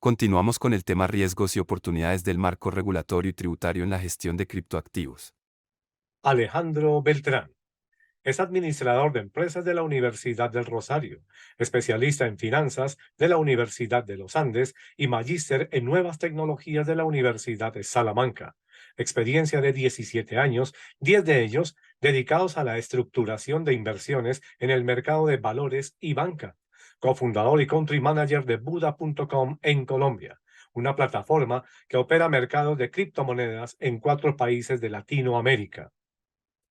Continuamos con el tema riesgos y oportunidades del marco regulatorio y tributario en la gestión de criptoactivos. Alejandro Beltrán es administrador de empresas de la Universidad del Rosario, especialista en finanzas de la Universidad de los Andes y magíster en nuevas tecnologías de la Universidad de Salamanca. Experiencia de 17 años, 10 de ellos dedicados a la estructuración de inversiones en el mercado de valores y banca. Cofundador y country manager de Buda.com en Colombia, una plataforma que opera mercados de criptomonedas en 4 países de Latinoamérica.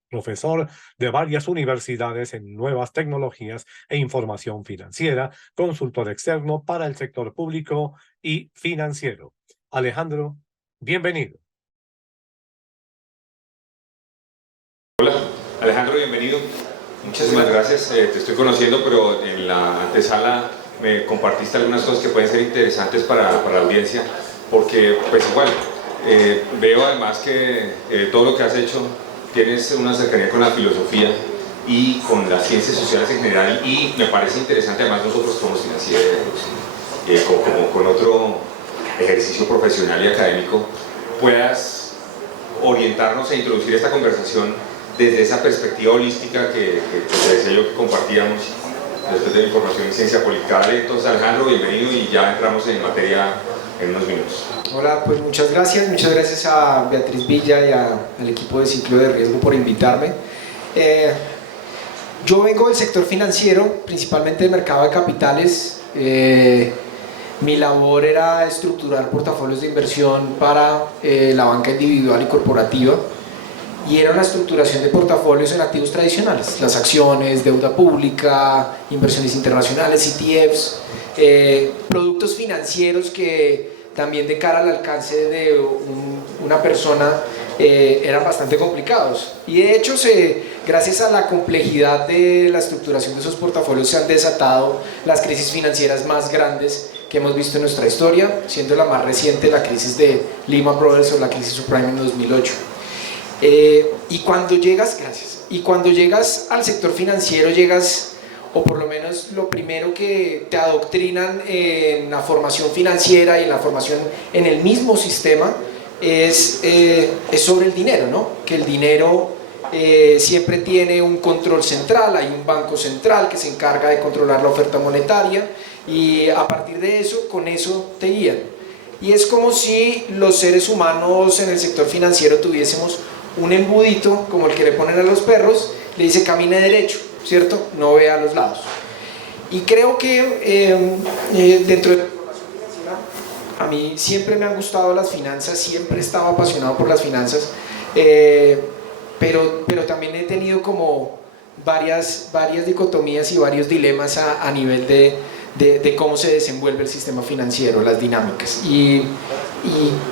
Profesor de varias universidades en nuevas tecnologías e información financiera, consultor externo para el sector público y financiero. Alejandro, bienvenido. Alejandro, bienvenido. Muchísimas gracias. Te estoy conociendo, pero en la antesala me compartiste algunas cosas que pueden ser interesantes para la audiencia, porque pues igual veo además que todo lo que has hecho tienes una cercanía con la filosofía y con las ciencias sociales en general, y me parece interesante, además nosotros somos financieros, como con otro ejercicio profesional y académico, puedas orientarnos e introducir esta conversación desde esa perspectiva holística que te decía yo que compartíamos después de la información en ciencia política. Entonces, Alejandro, bienvenido, y ya entramos en materia en unos minutos. Hola, pues muchas gracias a Beatriz Villa y al equipo de Ciclo de Riesgo por invitarme. Yo vengo del sector financiero, principalmente del mercado de capitales. Mi labor era estructurar portafolios de inversión para la banca individual y corporativa, y era una estructuración de portafolios en activos tradicionales, las acciones, deuda pública, inversiones internacionales, ETFs, productos financieros que también de cara al alcance de una persona eran bastante complicados. Y de hecho, gracias a la complejidad de la estructuración de esos portafolios, se han desatado las crisis financieras más grandes que hemos visto en nuestra historia, siendo la más reciente la crisis de Lehman Brothers o la crisis subprime en 2008. Y cuando llegas al sector financiero, o por lo menos lo primero que te adoctrinan en la formación financiera y en la formación en el mismo sistema es sobre el dinero, ¿no? Que el dinero siempre tiene un control central, hay un banco central que se encarga de controlar la oferta monetaria, y a partir de eso, con eso te guían. Y es como si los seres humanos en el sector financiero tuviésemos un embudito como el que le ponen a los perros, le dice camine derecho, ¿cierto? No vea a los lados. Y creo que dentro de la formación financiera, a mí siempre me han gustado las finanzas, siempre he estado apasionado por las finanzas, pero también he tenido como varias dicotomías y varios dilemas a nivel de cómo se desenvuelve el sistema financiero, las dinámicas. Y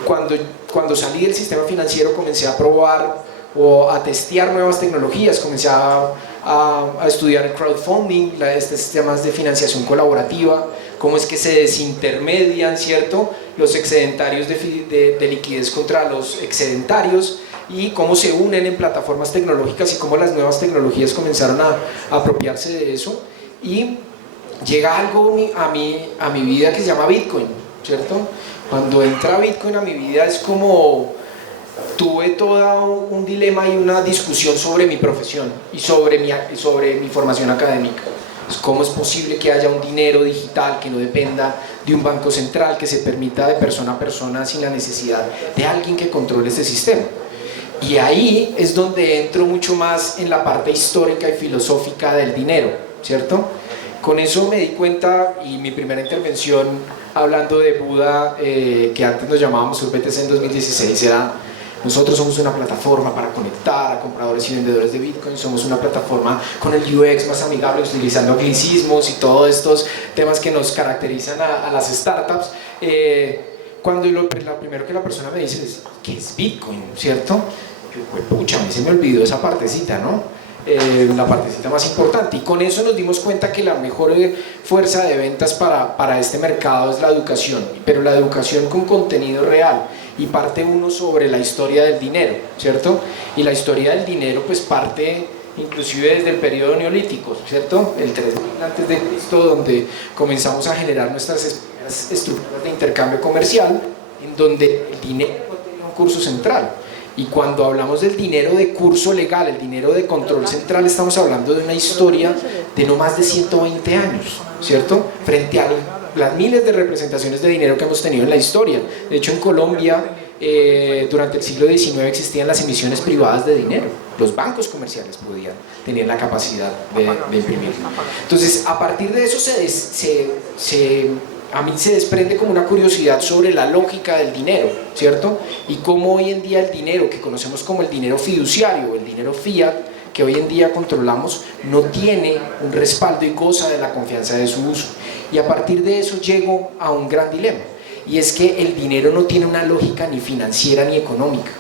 cuando salí del sistema financiero comencé a probar o a testear nuevas tecnologías, comencé a estudiar el crowdfunding, estos sistemas de financiación colaborativa, cómo es que se desintermedian, ¿cierto?, los excedentarios de liquidez contra los excedentarios, y cómo se unen en plataformas tecnológicas y cómo las nuevas tecnologías comenzaron a apropiarse de eso. Y llega algo a mi vida que se llama Bitcoin, ¿cierto? Cuando entra Bitcoin a mi vida es como tuve todo un dilema y una discusión sobre mi profesión y sobre mi formación académica. ¿Cómo es posible que haya un dinero digital que no dependa de un banco central, que se permita de persona a persona sin la necesidad de alguien que controle este sistema? Y ahí es donde entro mucho más en la parte histórica y filosófica del dinero, ¿cierto? Con eso me di cuenta, y mi primera intervención hablando de Buda, que antes nos llamábamos UrbTC en 2016, era: nosotros somos una plataforma para conectar a compradores y vendedores de Bitcoin, somos una plataforma con el UX más amigable, utilizando anglicismos y todos estos temas que nos caracterizan a las startups. Cuando lo primero que la persona me dice es: ¿qué es Bitcoin? ¿Cierto? Yo, pues, pucha, a mí se me olvidó esa partecita, ¿no? La partecita más importante, y con eso nos dimos cuenta que la mejor fuerza de ventas para este mercado es la educación, pero la educación con contenido real, y parte uno sobre la historia del dinero, ¿cierto? Y la historia del dinero pues parte inclusive desde el periodo neolítico, ¿cierto? El 3000 antes de Cristo, donde comenzamos a generar nuestras estructuras de intercambio comercial, en donde el dinero tenía un curso central. Y cuando hablamos del dinero de curso legal, el dinero de control central, estamos hablando de una historia de no más de 120 años, ¿cierto? Frente a las miles de representaciones de dinero que hemos tenido en la historia. De hecho, en Colombia, durante el siglo XIX existían las emisiones privadas de dinero. Los bancos comerciales tenían la capacidad de imprimir. Entonces, a partir de eso a mí se desprende como una curiosidad sobre la lógica del dinero, ¿cierto? Y cómo hoy en día el dinero que conocemos como el dinero fiduciario, el dinero fiat, que hoy en día controlamos, no tiene un respaldo y goza de la confianza de su uso. Y a partir de eso llego a un gran dilema, y es que el dinero no tiene una lógica ni financiera ni económica.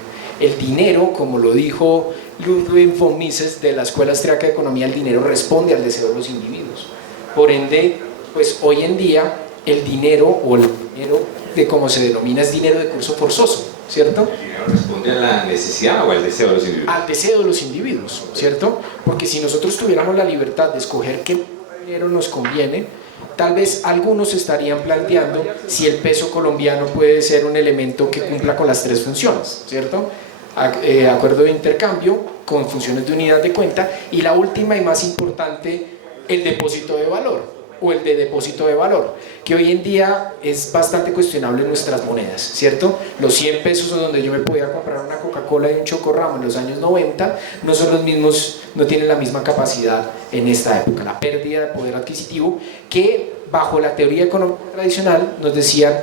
El dinero, como lo dijo Ludwig von Mises de la Escuela Austriaca de Economía, el dinero responde al deseo de los individuos. Por ende, pues hoy en día el dinero, o el dinero de como se denomina, es dinero de curso forzoso, ¿cierto? ¿El dinero responde a la necesidad o al deseo de los individuos? Al deseo de los individuos, ¿cierto? Porque si nosotros tuviéramos la libertad de escoger qué dinero nos conviene, tal vez algunos estarían planteando si el peso colombiano puede ser un elemento que cumpla con las tres funciones, ¿cierto? Acuerdo de intercambio con funciones de unidad de cuenta, y la última y más importante, el depósito de valor, o el de depósito de valor, que hoy en día es bastante cuestionable en nuestras monedas, ¿cierto? Los 100 pesos donde yo me podía comprar una Coca-Cola y un Chocorramo en los años 90 no son los mismos, no tienen la misma capacidad en esta época. La pérdida de poder adquisitivo, que bajo la teoría económica tradicional nos decían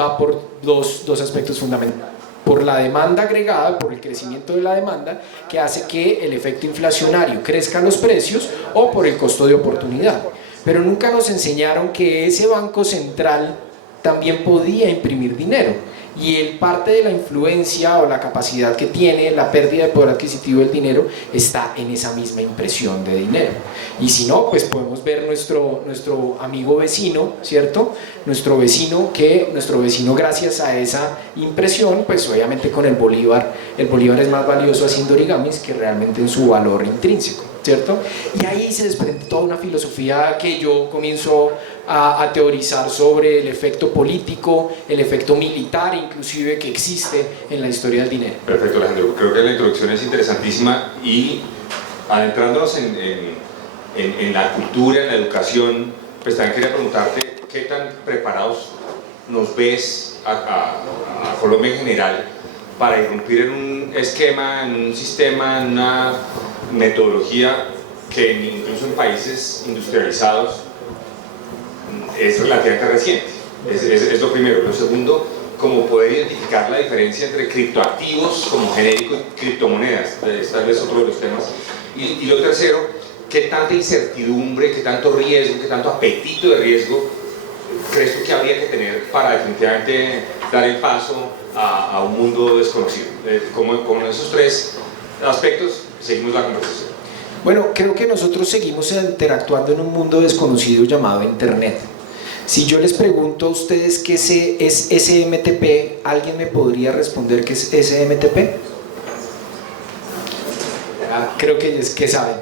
va por dos aspectos fundamentales: por la demanda agregada, por el crecimiento de la demanda, que hace que el efecto inflacionario crezca los precios, o por el costo de oportunidad. Pero nunca nos enseñaron que ese banco central también podía imprimir dinero, y parte de la influencia o la capacidad que tiene la pérdida de poder adquisitivo del dinero está en esa misma impresión de dinero. Y si no, pues podemos ver nuestro amigo vecino, ¿cierto? Nuestro vecino, gracias a esa impresión, pues obviamente con el bolívar es más valioso haciendo origamis que realmente en su valor intrínseco, ¿cierto? Y ahí se desprende toda una filosofía que yo comienzo a teorizar sobre el efecto político, el efecto militar inclusive, que existe en la historia del dinero. Perfecto, Alejandro. Creo que la introducción es interesantísima, y adentrándonos en la cultura, en la educación, pues también quería preguntarte qué tan preparados nos ves a Colombia en general para irrumpir en un esquema, en un sistema, en una metodología que incluso en países industrializados es relativamente reciente. Es lo primero. Lo segundo, como poder identificar la diferencia entre criptoactivos como genérico y criptomonedas. Tal vez otro de los temas. Y lo tercero, qué tanta incertidumbre, qué tanto riesgo, qué tanto apetito de riesgo crees tú que habría que tener para definitivamente dar el paso a un mundo desconocido. Como en esos tres aspectos seguimos la conversación. Bueno, creo que nosotros seguimos interactuando en un mundo desconocido llamado Internet. Si yo les pregunto a ustedes qué es SMTP, ¿alguien me podría responder qué es SMTP? Creo que saben.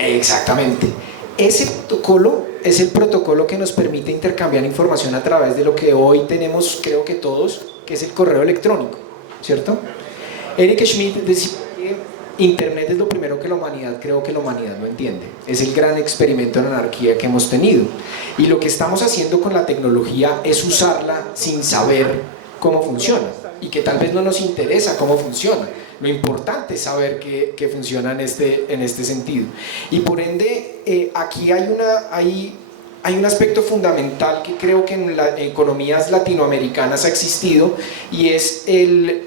Exactamente. Ese protocolo es el protocolo que nos permite intercambiar información a través de lo que hoy tenemos, creo que todos, que es el correo electrónico, ¿cierto? Eric Schmidt decía que Internet es lo primero que la humanidad no entiende. Es el gran experimento en anarquía que hemos tenido. Y lo que estamos haciendo con la tecnología es usarla sin saber cómo funciona, y que tal vez no nos interesa cómo funciona. Lo importante es saber que funciona en este sentido. Y por ende, aquí hay un aspecto fundamental que creo que en las economías latinoamericanas ha existido, y es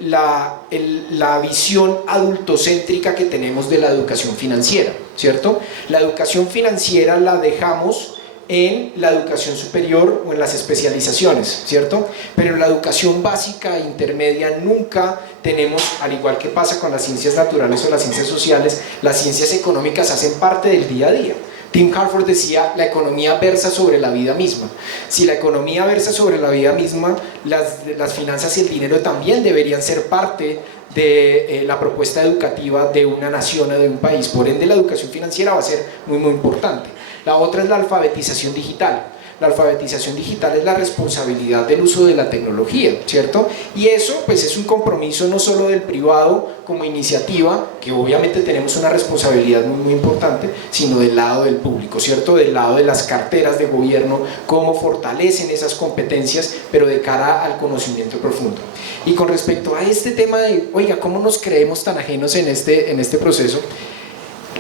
la visión adultocéntrica que tenemos de la educación financiera, ¿cierto? La educación financiera la dejamos en la educación superior o en las especializaciones, ¿cierto? Pero en la educación básica e intermedia nunca tenemos, al igual que pasa con las ciencias naturales o las ciencias sociales, las ciencias económicas hacen parte del día a día. Tim Harford decía, la economía versa sobre la vida misma. Si la economía versa sobre la vida misma, las finanzas y el dinero también deberían ser parte de la propuesta educativa de una nación o de un país. Por ende, la educación financiera va a ser muy importante. La otra es la alfabetización digital. La alfabetización digital es la responsabilidad del uso de la tecnología, ¿cierto? Y eso pues es un compromiso no solo del privado como iniciativa, que obviamente tenemos una responsabilidad muy importante, sino del lado del público, ¿cierto? Del lado de las carteras de gobierno, cómo fortalecen esas competencias, pero de cara al conocimiento profundo. Y con respecto a este tema de, oiga, ¿cómo nos creemos tan ajenos en este proceso?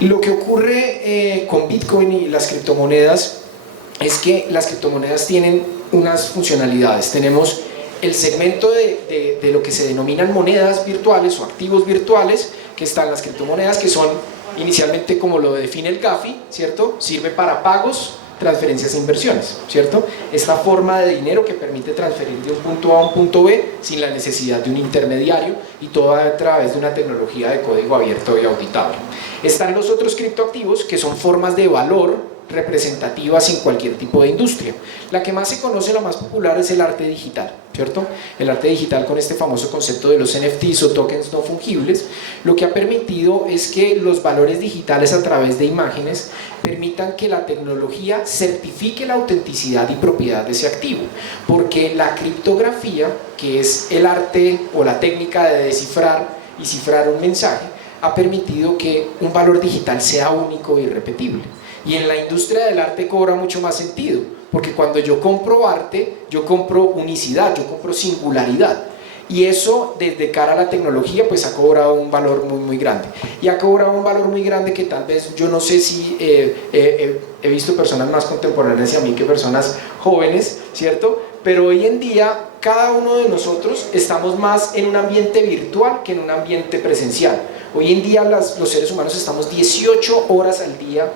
Lo que ocurre con Bitcoin y las criptomonedas es que las criptomonedas tienen unas funcionalidades. Tenemos el segmento de lo que se denominan monedas virtuales o activos virtuales, que están las criptomonedas, que son inicialmente, como lo define el GAFI, ¿cierto? Sirve para pagos, transferencias e inversiones, ¿cierto? Esta forma de dinero que permite transferir de un punto A a un punto B sin la necesidad de un intermediario, y todo a través de una tecnología de código abierto y auditable. Están los otros criptoactivos, que son formas de valor representativas en cualquier tipo de industria. La que más se conoce, la más popular, es el arte digital, ¿cierto? El arte digital, con este famoso concepto de los NFTs o tokens no fungibles, lo que ha permitido es que los valores digitales a través de imágenes permitan que la tecnología certifique la autenticidad y propiedad de ese activo, porque la criptografía, que es el arte o la técnica de descifrar y cifrar un mensaje, ha permitido que un valor digital sea único e irrepetible. Y en la industria del arte cobra mucho más sentido, porque cuando yo compro arte, yo compro unicidad, yo compro singularidad. Y eso, desde cara a la tecnología, pues ha cobrado un valor muy grande. Y ha cobrado un valor muy grande que tal vez, yo no sé si he visto personas más contemporáneas a mí que personas jóvenes, ¿cierto? Pero hoy en día, cada uno de nosotros estamos más en un ambiente virtual que en un ambiente presencial. Hoy en día los seres humanos estamos 18 horas al día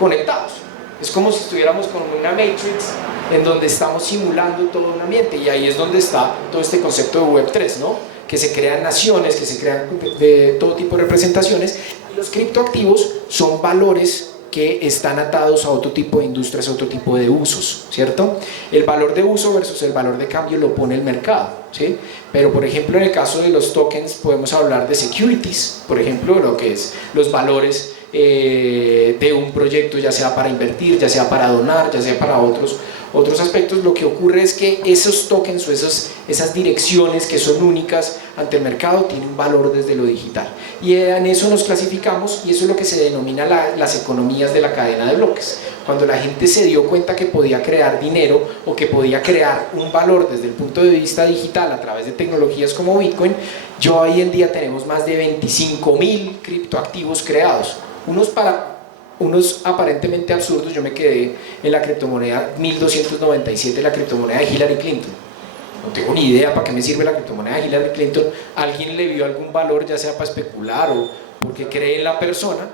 conectados. Es como si estuviéramos con una Matrix en donde estamos simulando todo un ambiente, y ahí es donde está todo este concepto de Web3, ¿no? Que se crean naciones, que se crean de todo tipo de representaciones, y los criptoactivos son valores que están atados a otro tipo de industrias, a otro tipo de usos, ¿cierto? El valor de uso versus el valor de cambio lo pone el mercado, ¿sí? Pero por ejemplo, en el caso de los tokens podemos hablar de securities, por ejemplo, lo que es los valores de un proyecto, ya sea para invertir, ya sea para donar, ya sea para otros aspectos. Lo que ocurre es que esos tokens o esas direcciones que son únicas ante el mercado tienen un valor desde lo digital, y en eso nos clasificamos, y eso es lo que se denomina las economías de la cadena de bloques. Cuando la gente se dio cuenta que podía crear dinero o que podía crear un valor desde el punto de vista digital a través de tecnologías como Bitcoin, ya hoy en día tenemos más de 25.000 criptoactivos creados. Unos aparentemente absurdos. Yo me quedé en la criptomoneda 1297, la criptomoneda de Hillary Clinton. No tengo ni idea para qué me sirve la criptomoneda de Hillary Clinton. ¿Alguien le vio algún valor, ya sea para especular o porque cree en la persona?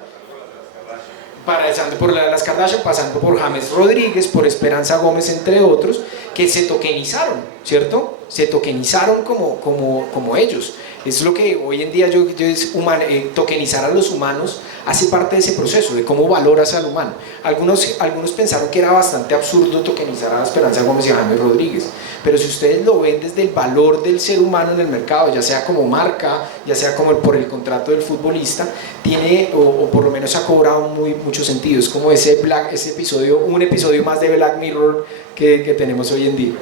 Pasando por las Kardashian, pasando por James Rodríguez, por Esperanza Gómez, entre otros, que se tokenizaron, ¿cierto? Se tokenizaron como ellos. Es lo que hoy en día tokenizar a los humanos hace parte de ese proceso, de cómo valoras al humano. Algunos pensaron que era bastante absurdo tokenizar a Esperanza Gómez y a James Rodríguez, pero si ustedes lo ven desde el valor del ser humano en el mercado, ya sea como marca, ya sea como por el contrato del futbolista, tiene, o por lo menos ha cobrado mucho sentido. Es como un episodio más de Black Mirror que tenemos hoy en día.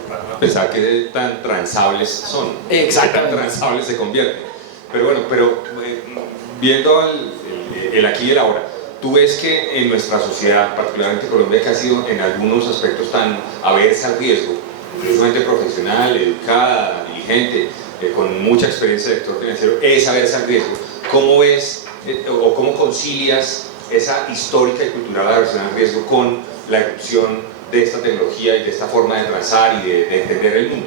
Pensar que tan transables son. Exactamente. Tan transables se convierten. Pero bueno, viendo el aquí y el ahora, tú ves que en nuestra sociedad, particularmente Colombia, que ha sido en algunos aspectos tan aversa al riesgo, incluso gente profesional, educada, diligente, con mucha experiencia de sector financiero, es aversa al riesgo. ¿Cómo ves o cómo concilias esa histórica y cultural aversión al riesgo con la erupción de esta tecnología y de esta forma de transar y de entender el mundo?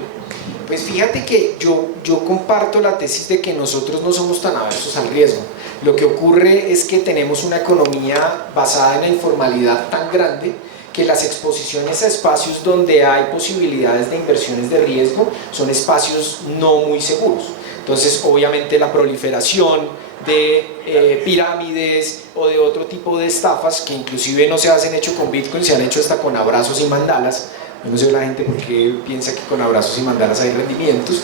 Pues fíjate que yo comparto la tesis de que nosotros no somos tan aversos al riesgo. Lo que ocurre es que tenemos una economía basada en la informalidad tan grande que las exposiciones a espacios donde hay posibilidades de inversiones de riesgo son espacios no muy seguros. Entonces, obviamente, la proliferación de pirámides o de otro tipo de estafas que inclusive no se hacen hecho con Bitcoin, se han hecho hasta con abrazos y mandalas. Yo no sé la gente por qué piensa que con abrazos y mandalas hay rendimientos.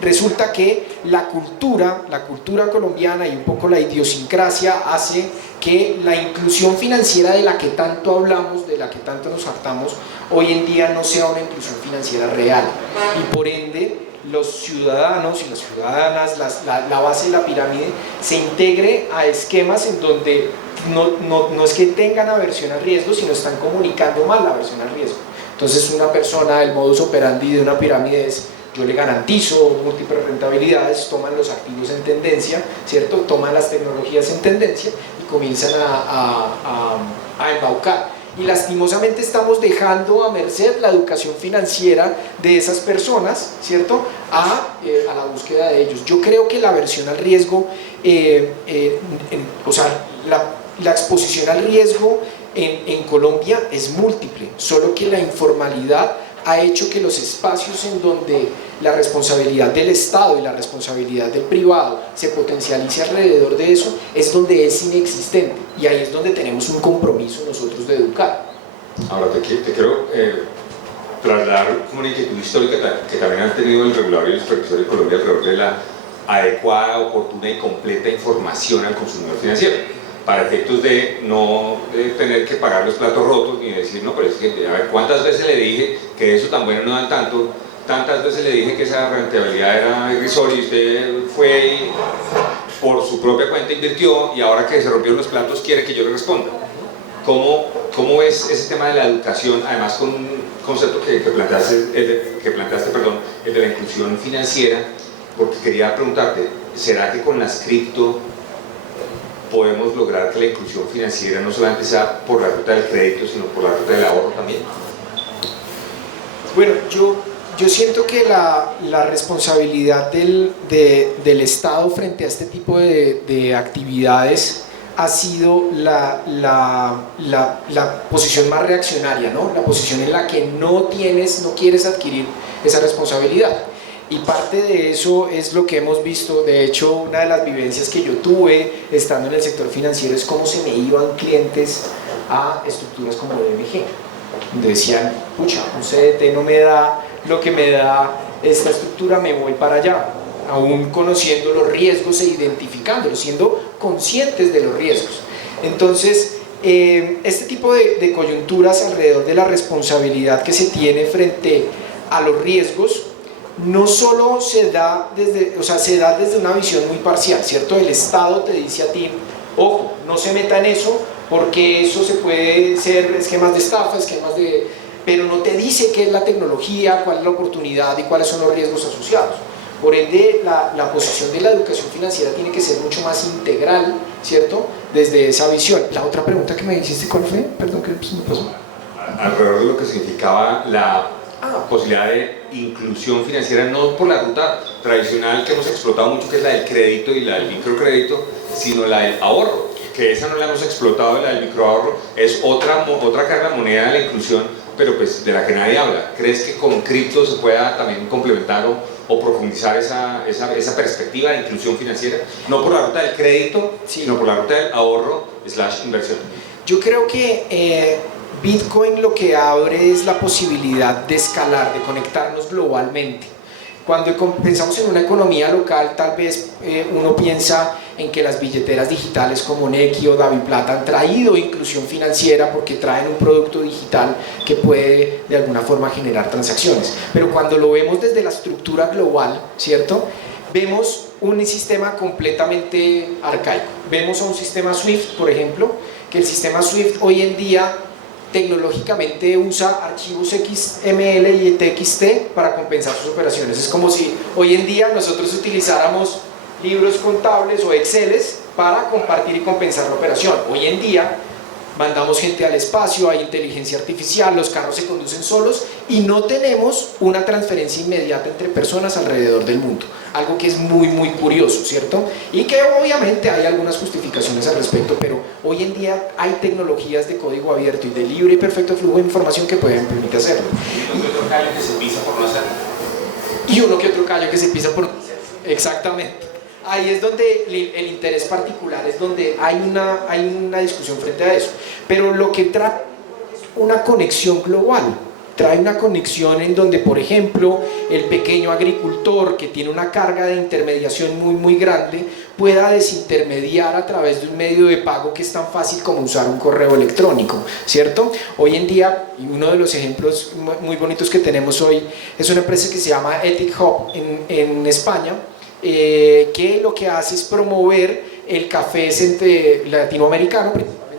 Resulta que la cultura colombiana y un poco la idiosincrasia hace que la inclusión financiera de la que tanto hablamos, de la que tanto nos hartamos, hoy en día no sea una inclusión financiera real, y por ende los ciudadanos y las ciudadanas, la base de la pirámide, se integre a esquemas en donde no es que tengan aversión al riesgo, sino están comunicando mal la aversión al riesgo. Entonces una persona, el modus operandi de una pirámide es: yo le garantizo múltiples rentabilidades, toman los activos en tendencia, ¿cierto? Toman las tecnologías en tendencia y comienzan a embaucar. Y lastimosamente estamos dejando a merced la educación financiera de esas personas, ¿cierto? A la búsqueda de ellos. Yo creo que la aversión al riesgo, o sea, la exposición al riesgo en Colombia es múltiple, solo que la informalidad ha hecho que los espacios en donde la responsabilidad del Estado y la responsabilidad del privado se potencialice alrededor de eso, es donde es inexistente, y ahí es donde tenemos un compromiso nosotros de educar. Ahora te quiero trasladar como una inquietud histórica que también han tenido el regulador y el supervisor de Colombia alrededor de la adecuada, oportuna y completa información al consumidor financiero, para efectos de no tener que pagar los platos rotos y decir: no, pero es que, a ver, ¿cuántas veces le dije que eso tan bueno no dan tanto? Tantas veces le dije que esa rentabilidad era irrisoria y usted fue y por su propia cuenta invirtió, y ahora que se rompieron los platos quiere que yo le responda. ¿Cómo es ese tema de la educación, además con un concepto que planteaste, el de la inclusión financiera? Porque quería preguntarte, ¿será que con las cripto podemos lograr que la inclusión financiera no solamente sea por la ruta del crédito, sino por la ruta del ahorro también? Bueno, yo siento que la responsabilidad del Estado frente a este tipo de actividades ha sido la posición más reaccionaria, ¿no? La posición en la que no quieres adquirir esa responsabilidad. Y parte de eso es lo que hemos visto. De hecho, una de las vivencias que yo tuve estando en el sector financiero es cómo se me iban clientes a estructuras como BMG, donde decían: pucha, un CDT no me da lo que me da esta estructura, me voy para allá, aún conociendo los riesgos e identificándolos, siendo conscientes de los riesgos. Entonces, este tipo de coyunturas alrededor de la responsabilidad que se tiene frente a los riesgos no solo se da desde una visión muy parcial, ¿cierto? El Estado te dice a ti: ojo, no se meta en eso, porque eso se puede ser esquemas de estafa, pero no te dice qué es la tecnología, cuál es la oportunidad y cuáles son los riesgos asociados. Por ende, la posición de la educación financiera tiene que ser mucho más integral, ¿cierto? Desde esa visión. La otra pregunta que me hiciste, ¿cuál fue? Perdón, que se me pasó. Alrededor de lo que significaba la posibilidad de inclusión financiera, no por la ruta tradicional que hemos explotado mucho, que es la del crédito y la del microcrédito, sino la del ahorro, que esa no la hemos explotado. La del microahorro es otra cara de la moneda de la inclusión, pero pues de la que nadie habla. ¿Crees que con cripto se pueda también complementar o profundizar esa perspectiva de inclusión financiera? No por la ruta del crédito, sino por la ruta del ahorro / inversión. Yo creo que Bitcoin lo que abre es la posibilidad de escalar, de conectarnos globalmente. Cuando pensamos en una economía local, tal vez uno piensa en que las billeteras digitales como Nequi o DaviPlata han traído inclusión financiera porque traen un producto digital que puede de alguna forma generar transacciones. Pero cuando lo vemos desde la estructura global, ¿cierto? Vemos un sistema completamente arcaico. Vemos a un sistema SWIFT, por ejemplo, que el sistema SWIFT hoy en día tecnológicamente usa archivos XML y TXT para compensar sus operaciones. Es como si hoy en día nosotros utilizáramos libros contables o Exceles para compartir y compensar la operación. Hoy en día mandamos gente al espacio, hay inteligencia artificial, los carros se conducen solos y no tenemos una transferencia inmediata entre personas alrededor del mundo, algo que es muy curioso, ¿cierto? Y que obviamente hay algunas justificaciones al respecto, pero hoy en día hay tecnologías de código abierto y de libre y perfecto flujo de información que pueden permitir hacerlo. Y uno que otro callo que se pisa por no hacerlo. Y uno que otro callo que se pisa por no hacerlo. Exactamente. ahí es donde el interés particular, es donde hay una discusión frente a eso. Pero lo que trae es una conexión global. Trae una conexión en donde, por ejemplo, el pequeño agricultor que tiene una carga de intermediación muy grande pueda desintermediar a través de un medio de pago que es tan fácil como usar un correo electrónico, ¿cierto? Hoy en día, y uno de los ejemplos muy bonitos que tenemos hoy es una empresa que se llama Ethic Hub en España, que lo que hace es promover el café latinoamericano,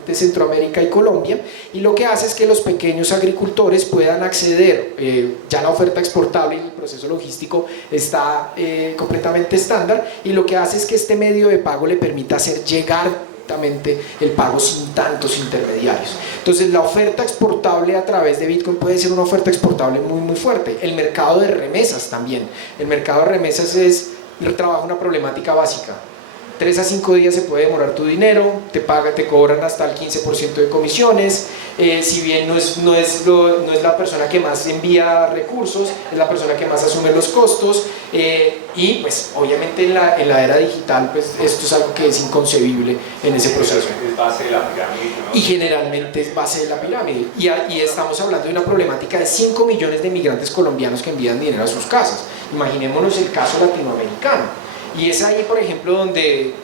de Centroamérica y Colombia, y lo que hace es que los pequeños agricultores puedan acceder, ya la oferta exportable y el proceso logístico está completamente estándar, y lo que hace es que este medio de pago le permita hacer llegar directamente el pago sin tantos intermediarios. Entonces la oferta exportable a través de Bitcoin puede ser una oferta exportable muy fuerte. El mercado de remesas también. El mercado de remesas trabaja una problemática básica. 3 a 5 días se puede demorar tu dinero, te cobran hasta el 15% de comisiones, si bien no es la persona que más envía recursos, es la persona que más asume los costos, y pues obviamente en la era digital pues esto es algo que es inconcebible en ese proceso. Es base de la pirámide, ¿no? Y generalmente es base de la pirámide, y estamos hablando de una problemática de 5 millones de migrantes colombianos que envían dinero a sus casas. Imaginémonos el caso latinoamericano. Y es ahí, por ejemplo, donde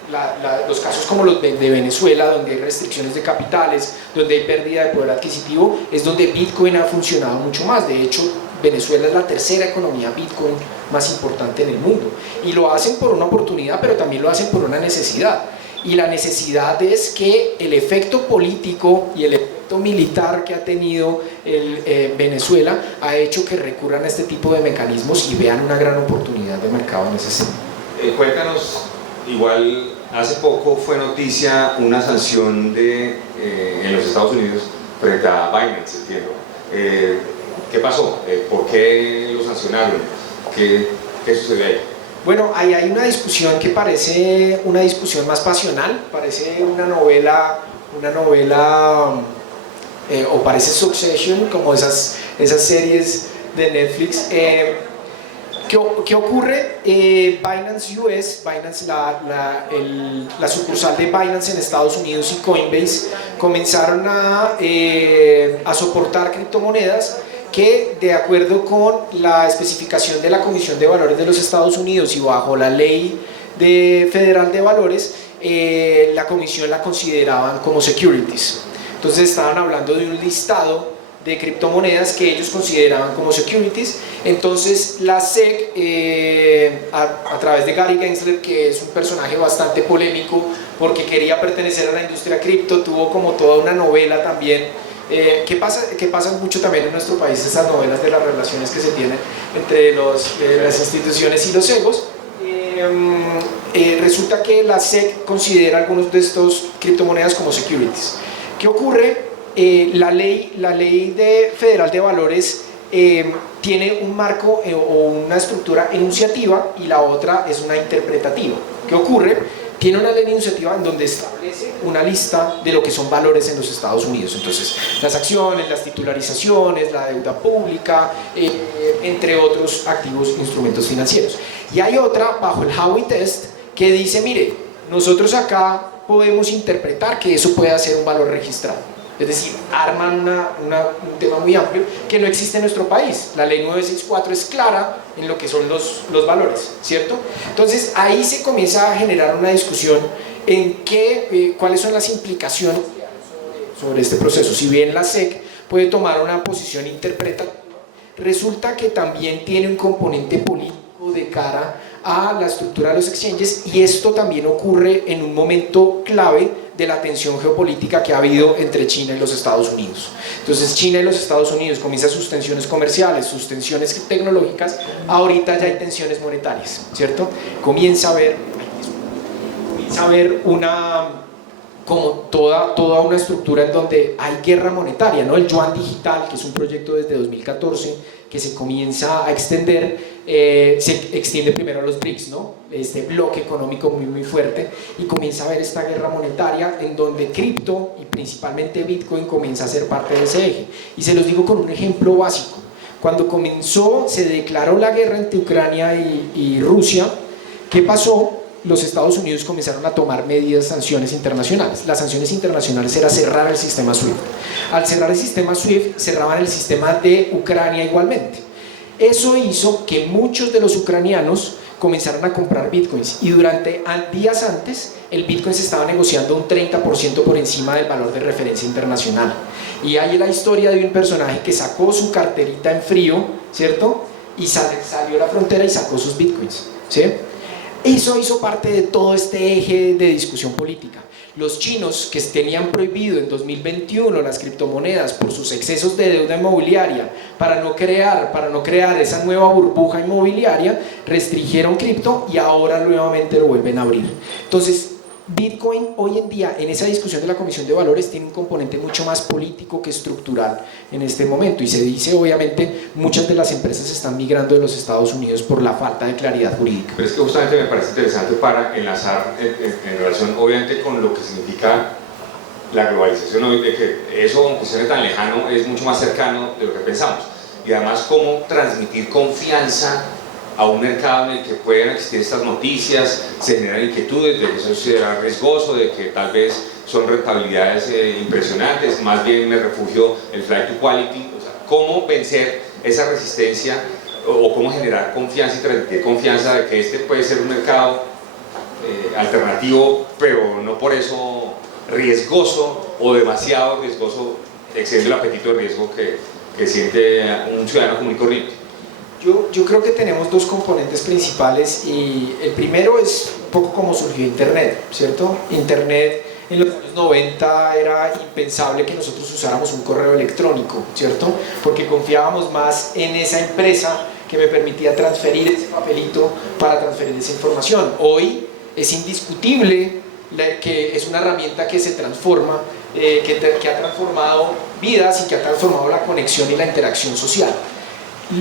los casos como los de Venezuela, donde hay restricciones de capitales, donde hay pérdida de poder adquisitivo, es donde Bitcoin ha funcionado mucho más. De hecho, Venezuela es la tercera economía Bitcoin más importante en el mundo. Y lo hacen por una oportunidad, pero también lo hacen por una necesidad. Y la necesidad es que el efecto político y el efecto militar que ha tenido Venezuela ha hecho que recurran a este tipo de mecanismos y vean una gran oportunidad de mercado en ese sentido. Cuéntanos, igual hace poco fue noticia una sanción en los Estados Unidos frente a Binance, entiendo. ¿Qué pasó? ¿Por qué lo sancionaron? ¿Qué sucedió ahí? Bueno, ahí hay una discusión que parece una discusión más pasional, parece una novela o parece Succession, como esas series de Netflix. ¿Qué ocurre? Binance US, la sucursal de Binance en Estados Unidos y Coinbase comenzaron a soportar criptomonedas que, de acuerdo con la especificación de la Comisión de Valores de los Estados Unidos y bajo la ley federal de valores, la comisión la consideraban como securities. Entonces estaban hablando de un listado de criptomonedas que ellos consideraban como securities. Entonces la SEC, a través de Gary Gensler, que es un personaje bastante polémico porque quería pertenecer a la industria cripto, tuvo como toda una novela también, que pasa mucho también en nuestro país, esas novelas de las relaciones que se tienen entre las instituciones y los egos. Resulta que la SEC considera algunos de estos criptomonedas como securities. ¿Qué ocurre? La ley federal de valores tiene un marco o una estructura enunciativa y la otra es una interpretativa. ¿Qué ocurre? Tiene una ley enunciativa en donde establece una lista de lo que son valores en los Estados Unidos. Entonces, las acciones, las titularizaciones, la deuda pública, entre otros activos e instrumentos financieros. Y hay otra bajo el Howey Test que dice, mire, nosotros acá podemos interpretar que eso puede ser un valor registrado. Es decir, arman un tema muy amplio que no existe en nuestro país. La ley 964 es clara en lo que son los valores, ¿cierto? Entonces ahí se comienza a generar una discusión en cuáles son las implicaciones sobre este proceso. Si bien la SEC puede tomar una posición interpretativa, resulta que también tiene un componente político de cara a la estructura de los exchanges, y esto también ocurre en un momento clave de la tensión geopolítica que ha habido entre China y los Estados Unidos. Entonces China y los Estados Unidos comienzan sus tensiones comerciales, sus tensiones tecnológicas, ahorita ya hay tensiones monetarias, ¿cierto? Comienza a haber como toda una estructura en donde hay guerra monetaria, ¿no? El yuan digital, que es un proyecto desde 2014 que se comienza a extender, se extiende primero a los BRICS, ¿no? Este bloque económico muy fuerte, y comienza a haber esta guerra monetaria en donde cripto y principalmente Bitcoin comienza a ser parte de ese eje. Y se los digo con un ejemplo básico. Cuando se declaró la guerra entre Ucrania y Rusia, ¿qué pasó? los Estados Unidos comenzaron a tomar medidas, sanciones internacionales. Las sanciones internacionales era cerrar el sistema SWIFT. Al cerrar el sistema SWIFT, cerraban el sistema de Ucrania igualmente. Eso hizo que muchos de los ucranianos comenzaron a comprar bitcoins, y durante días antes el bitcoin se estaba negociando un 30% por encima del valor de referencia internacional. Y hay la historia de un personaje que sacó su carterita en frío, ¿cierto? Y salió a la frontera y sacó sus bitcoins, ¿sí? Eso hizo parte de todo este eje de discusión política. Los chinos, que tenían prohibido en 2021 las criptomonedas por sus excesos de deuda inmobiliaria, para no crear esa nueva burbuja inmobiliaria, restringieron cripto y ahora nuevamente lo vuelven a abrir. Entonces, Bitcoin hoy en día, en esa discusión de la Comisión de Valores, tiene un componente mucho más político que estructural en este momento, y se dice, obviamente, muchas de las empresas están migrando de los Estados Unidos por la falta de claridad jurídica. Pero es que justamente me parece interesante para enlazar en relación, obviamente, con lo que significa la globalización hoy, de que eso, aunque suene tan lejano, es mucho más cercano de lo que pensamos, y además cómo transmitir confianza a un mercado en el que pueden existir estas noticias, se generan inquietudes de que eso será riesgoso, de que tal vez son rentabilidades impresionantes, más bien me refugio el flight to quality. O sea, cómo vencer esa resistencia o cómo generar confianza y transmitir confianza de que este puede ser un mercado alternativo, pero no por eso riesgoso o demasiado riesgoso, excediendo el apetito de riesgo que siente un ciudadano común y corriente. Yo creo que tenemos dos componentes principales, y el primero es un poco como surgió Internet, ¿cierto? Internet en los años 90 era impensable que nosotros usáramos un correo electrónico, ¿cierto? Porque confiábamos más en esa empresa que me permitía transferir ese papelito para transferir esa información. Hoy es indiscutible que es una herramienta que se transforma, que ha transformado vidas y que ha transformado la conexión y la interacción social.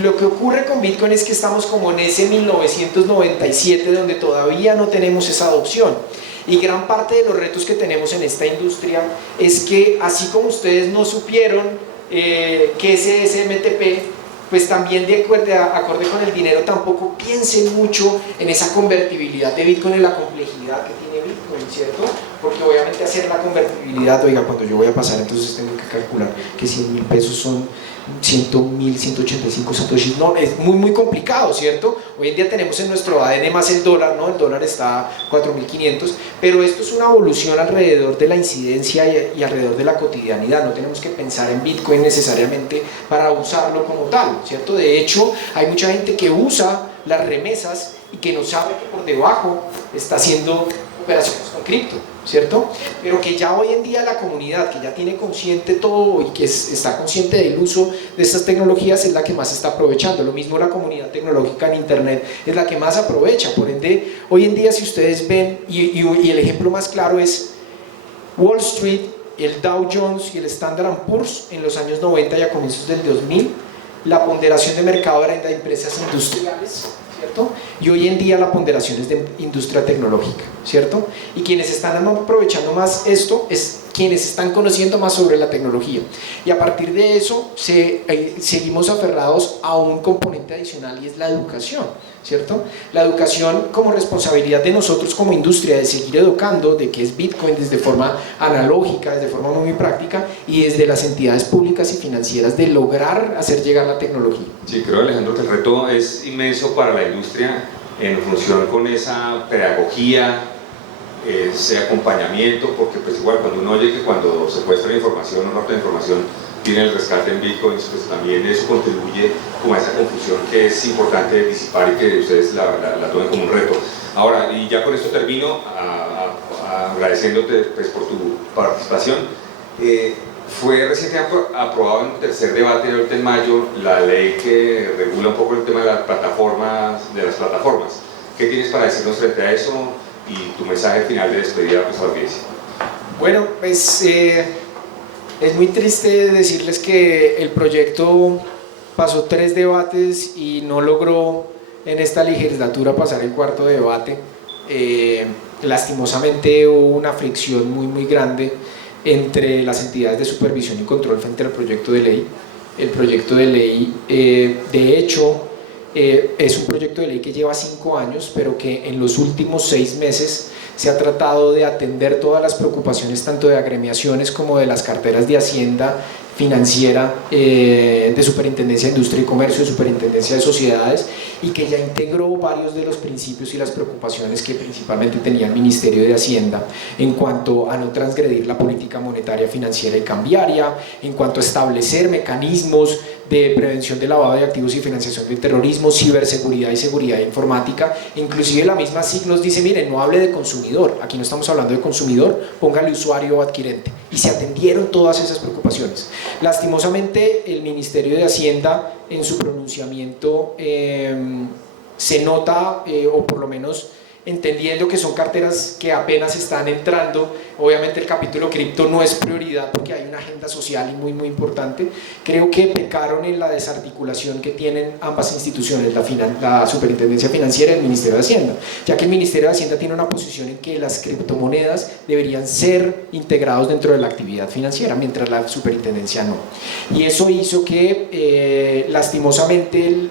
Lo que ocurre con Bitcoin es que estamos como en ese 1997 donde todavía no tenemos esa adopción, y gran parte de los retos que tenemos en esta industria es que, así como ustedes no supieron qué es SMTP, pues también acorde con el dinero tampoco piensen mucho en esa convertibilidad de Bitcoin, en la complejidad que tiene Bitcoin, ¿cierto? Porque obviamente hacer la convertibilidad, oiga, cuando yo voy a pasar, entonces tengo que calcular que 100.000 pesos son 100.000, 185 satoshis, no, es muy complicado, ¿cierto? Hoy en día tenemos en nuestro ADN más el dólar, ¿no? El dólar está a 4.500, pero esto es una evolución alrededor de la incidencia y alrededor de la cotidianidad. No tenemos que pensar en Bitcoin necesariamente para usarlo como tal, ¿cierto? De hecho, hay mucha gente que usa las remesas y que no sabe que por debajo está haciendo operaciones con cripto, ¿cierto? Pero que ya hoy en día la comunidad que ya tiene consciente todo y que está consciente del uso de estas tecnologías es la que más está aprovechando. Lo mismo la comunidad tecnológica en Internet es la que más aprovecha. Por ende, hoy en día, si ustedes ven, y el ejemplo más claro es Wall Street, el Dow Jones y el Standard & Poor's en los años 90 y a comienzos del 2000, la ponderación de mercado era de empresas industriales, ¿cierto? Y hoy en día la ponderación es de industria tecnológica, ¿cierto? Y quienes están aprovechando más esto es quienes están conociendo más sobre la tecnología, y a partir de eso seguimos aferrados a un componente adicional, y es la educación, ¿cierto? La educación como responsabilidad de nosotros como industria de seguir educando de qué es Bitcoin desde forma analógica, desde forma muy práctica, y desde las entidades públicas y financieras de lograr hacer llegar la tecnología. Sí, creo, Alejandro, que el reto es inmenso para la industria en función con esa pedagogía, ese acompañamiento, porque pues igual cuando uno oye que cuando secuestran información o raptan información tiene el rescate en bitcoins, pues también eso contribuye como a esa confusión que es importante disipar y que ustedes la tomen como un reto. Ahora, y ya con esto termino, agradeciéndote pues, por tu participación. Fue recientemente aprobado en el tercer debate ahorita en mayo la ley que regula un poco el tema de las plataformas. ¿Qué tienes para decirnos frente a eso y tu mensaje final de despedida pues, a la audiencia? Bueno, pues es muy triste decirles que el proyecto pasó 3 debates y no logró en esta legislatura pasar el 4º debate. Lastimosamente hubo una fricción muy grande entre las entidades de supervisión y control frente al proyecto de ley. El proyecto de ley, de hecho, Es un proyecto de ley que lleva 5 años, pero que en los últimos 6 meses se ha tratado de atender todas las preocupaciones tanto de agremiaciones como de las carteras de Hacienda Financiera, de Superintendencia de Industria y Comercio, de Superintendencia de Sociedades, y que ya integró varios de los principios y las preocupaciones que principalmente tenía el Ministerio de Hacienda en cuanto a no transgredir la política monetaria, financiera y cambiaria, en cuanto a establecer mecanismos de prevención de lavado de activos y financiación del terrorismo, ciberseguridad y seguridad informática. Inclusive la misma SIC nos dice, miren, no hable de consumidor, aquí no estamos hablando de consumidor, póngale usuario o adquirente, y se atendieron todas esas preocupaciones. Lastimosamente el Ministerio de Hacienda en su pronunciamiento se nota, o por lo menos entendiendo que son carteras que apenas están entrando, obviamente el capítulo cripto no es prioridad porque hay una agenda social y muy importante. Creo que pecaron en la desarticulación que tienen ambas instituciones, la Superintendencia Financiera y el Ministerio de Hacienda, ya que el Ministerio de Hacienda tiene una posición en que las criptomonedas deberían ser integrados dentro de la actividad financiera, mientras la Superintendencia no. Y eso hizo que lastimosamente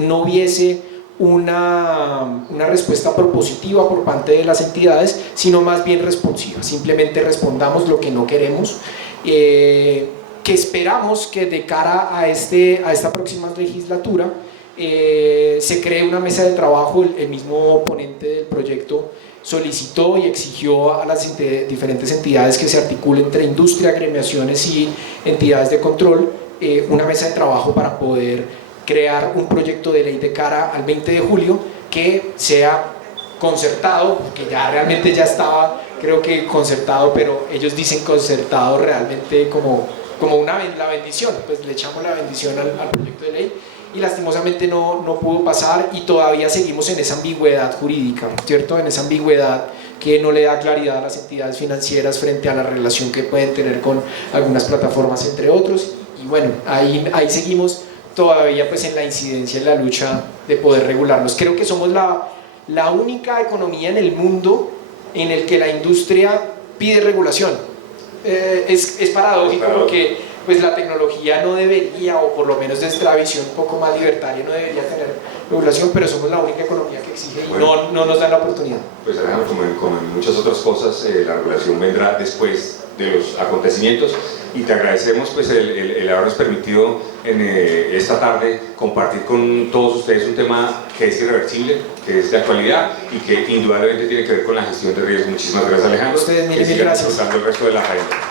no hubiese una respuesta propositiva por parte de las entidades, sino más bien responsiva. Simplemente respondamos lo que no queremos, que esperamos que de cara a esta próxima legislatura se cree una mesa de trabajo. El mismo ponente del proyecto solicitó y exigió a las diferentes entidades que se articulen entre industria, agremiaciones y entidades de control, una mesa de trabajo para poder crear un proyecto de ley de cara al 20 de julio que sea concertado, que ya realmente ya estaba, creo que concertado, pero ellos dicen concertado realmente como la bendición, pues le echamos la bendición al proyecto de ley, y lastimosamente no pudo pasar, y todavía seguimos en esa ambigüedad jurídica, ¿cierto? En esa ambigüedad que no le da claridad a las entidades financieras frente a la relación que pueden tener con algunas plataformas, entre otros, y bueno, ahí seguimos todavía pues en la incidencia, en la lucha de poder regularlos. Creo que somos la única economía en el mundo en el que la industria pide regulación. Es paradójico porque pues la tecnología no debería, o por lo menos desde la visión un poco más libertaria, no debería tener regulación, pero somos la única economía que exige y no nos da la oportunidad. Pues Alejandro, como en muchas otras cosas, la regulación vendrá después de los acontecimientos, y te agradecemos pues el habernos permitido en esta tarde compartir con todos ustedes un tema que es irreversible, que es de actualidad y que indudablemente tiene que ver con la gestión de riesgos. Muchísimas gracias, Alejandro. Ustedes, mil gracias. Disfrutando el resto de la agenda.